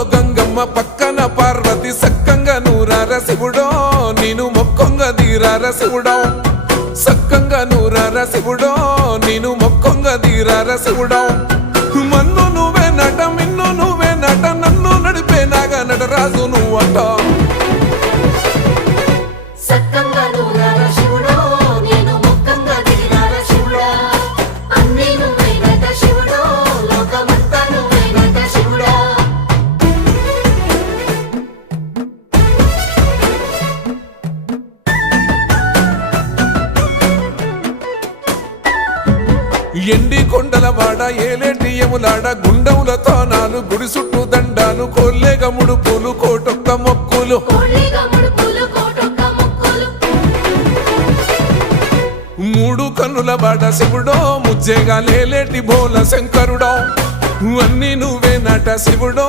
ఊళ్ళో గంగమ్మ పక్కన పార్వతి సక్కంగా నూరార శివుడో నేను మొక్కంగా దీరార శివుడో సక్కంగా నూరార శివుడో నేను మొక్కంగా దీరార శివుడో మన్ను నువ్వే నట మిన్ను నువ్వే నట నన్ను నడిపే నాగా నటరాజు నువ్వంట ఎండి కొండల వాడ ఏలేటి యములాడ గుండములతో నాలు గుడి చుట్టూ దండాలు కోల్లేగ ముడుపులు కోటొక్క మొక్కులు మూడు కన్నుల వాడ శివుడో ముజ్జేగా లేలేటి బోల శంకరుడో అన్నీ నువ్వే నట శివుడో